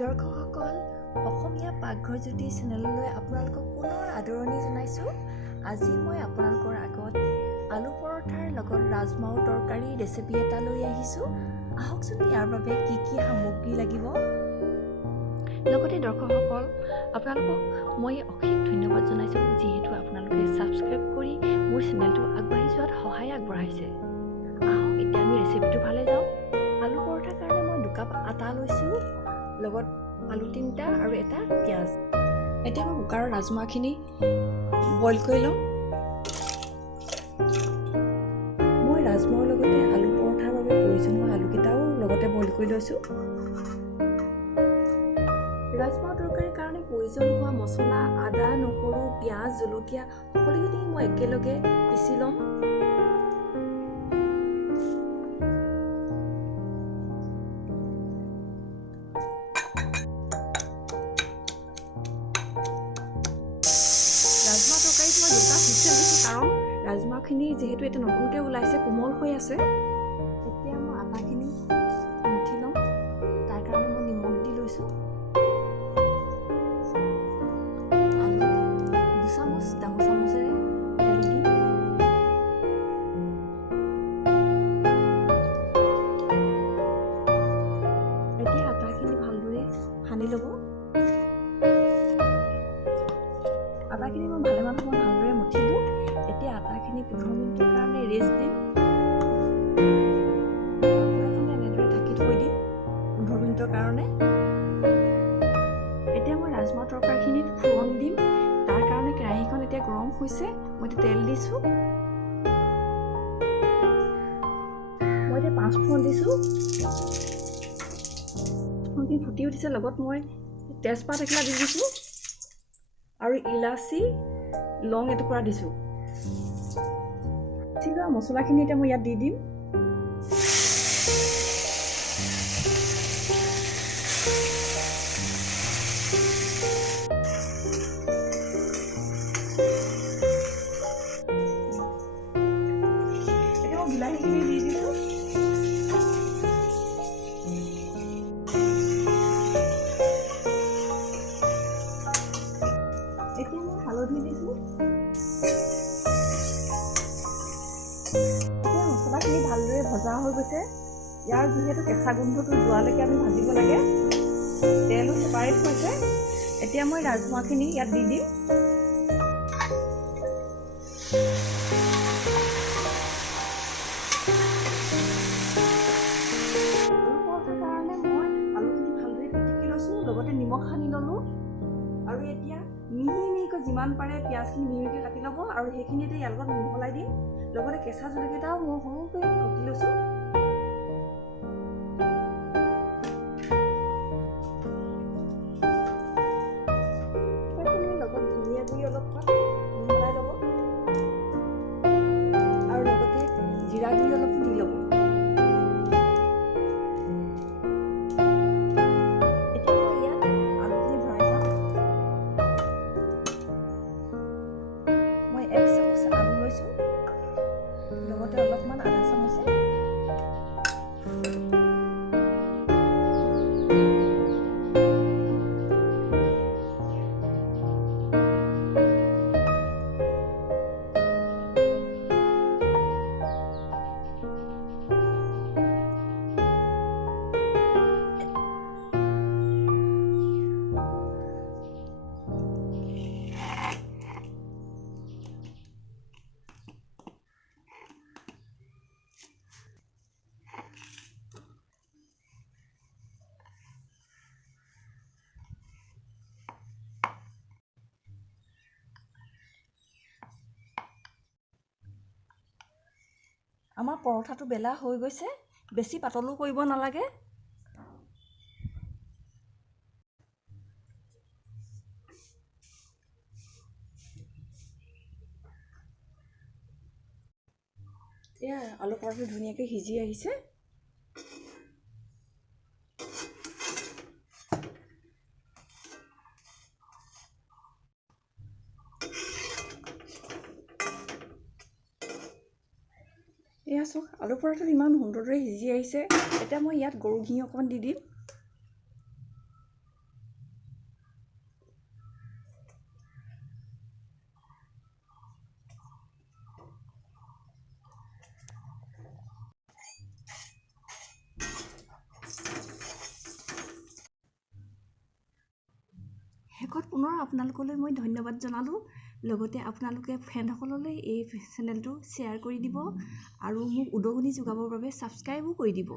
দৰ্শকসকল, অসমীয়া পাকঘৰ জ্যোতি চেনেললৈ আপোনালোকক পুনৰ আদৰণি জনাইছোঁ। আজি মই আপোনালোকৰ আগত আলু পৰঠাৰ লগত ৰাজমাও তৰকাৰী ৰেচিপি এটা লৈ আহিছোঁ। আহকচোন ইয়াৰ বাবে কি কি সামগ্ৰী লাগিব। লগতে দৰ্শকসকল, আপোনালোকক মই অশেষ ধন্যবাদ জনাইছোঁ যিহেতু আপোনালোকে ছাবস্ক্ৰাইব কৰি মোৰ চেনেলটো আগবাঢ়ি যোৱাত সহায় আগবঢ়াইছে। আহক এতিয়া আমি ৰেচিপিটো ফালে যাওঁ। আলু পৰঠাৰ কাৰণে মই 2 কাপ আটা লৈছোঁ, লগত আলু 3টা আৰু এটা পিঁয়াজ। এতিয়া মই কুকাৰৰ ৰাজমাখিনি বইল কৰি লওঁ। মই ৰাজমাৰ লগতে আলু পৰঠাৰ বাবে প্ৰয়োজন হোৱা আলুকেইটাও লগতে বইল কৰি লৈছোঁ। ৰাজমা তৰকাৰীৰ কাৰণে প্ৰয়োজন হোৱা মছলা আদা, নহৰু, পিঁয়াজ, জলকীয়া সকলোখিনি মই একেলগে পিচি ল'ম। ৰাজমা তৰকাৰীত মই 2টা হুইচেল দিছোঁ কাৰণ ৰাজমাখিনি যিহেতু এতিয়া নতুনকৈ ওলাইছে, কোমল হৈ আছে। এতিয়া মই আটাখিনি মুঠি ল'ম, তাৰ কাৰণে মই নিমখ দি লৈছোঁ। আৰু 2 চামুচ ডাঙৰ চামুচেৰে তেল দিম। এতিয়া আটাখিনি ভালদৰে সানি ল'ব। আটাখিনি মই ভালেমান সময় ভালদৰে মঠিলোঁ। এতিয়া আটাখিনি 15 মিনিটৰ কাৰণে ৰেষ্ট দিম। এনেদৰে ঢাকি থৈ দিম 15 মিনিটৰ কাৰণে। এতিয়া মই ৰাজমা তৰকাৰীখিনিত ফোৰণ দিম। তাৰ কাৰণে কেৰাহীখন এতিয়া গৰম হৈছে। মই এতিয়া তেল দিছোঁ। মই এতিয়া 5 ফোৰণ দিছোঁ। ফোৰণখিনি ফুটি উঠিছে। লগত মই তেজপাত এখিলা দি দিছোঁ আৰু ইলাচি, লং এটুকুৰা দিছোঁ। লোৱা মছলাখিনি এতিয়া মই ইয়াত দি দিম। এতিয়া মই বিলাহীখিনি দি দিছোঁ। এতিয়া মই হালধি দিছোঁ। মছলাখিনি ভালদৰে ভজা হৈ গৈছে। ইয়াৰ যিহেতু কেঁচা গোন্ধটো যোৱালৈকে আমি ভাজিব লাগে। তেলো ছেপাৰেট হৈছে। এতিয়া মই ৰাজমাখিনি ইয়াত দি দিম। আলু পৰঠাৰ কাৰণে মই আলুখিনি ভালদৰে পিটিকি লৈছোঁ, লগতে নিমখ সানি ল'লোঁ। আৰু এতিয়া মিহি মিহিকৈ যিমান পাৰে পিঁয়াজখিনি মিহি মিহিকৈ কাটি ল'ব আৰু সেইখিনি এতিয়া ইয়াৰ লগত মিহলাই দিম। লগতে কেঁচা জলকীয়াটাও মই সৰুকৈ কাটি লৈছোঁ। সেইখিনিৰ লগত ধনিয়া গুড়ি অলপমান মিহলাই ল'ব আৰু লগতে জিৰা গুড়ি অলপো দি ল'ব। এতিয়া মই ইয়াত আলুখিনি ভৰাই যাম। মই 1 চামুচ আলু লৈছোঁ, লগতে অলপমান আধা চামুচে আমাৰ পৰঠাটো বেলা হৈ গৈছে। বেছি পাতলো কৰিব নালাগে। এয়া আলু পৰঠাটো ধুনীয়াকৈ সিজি আহিছে। এয়া চাওক, আলু পৰঠাটো ইমান সুন্দৰদৰে সিজি আহিছে। এতিয়া মই ইয়াত গৰু ঘিউ অকণমান দি দিম। শেষত পুনৰ আপোনালোকলৈ মই ধন্যবাদ জনালোঁ লগতে আপোনালোকে ফ্ৰেণ্ডসকললৈ এই চেনেলটো শ্বেয়াৰ কৰি দিব আৰু মোক উদগনি যোগাবৰ বাবে ছাবস্ক্ৰাইবো কৰি দিব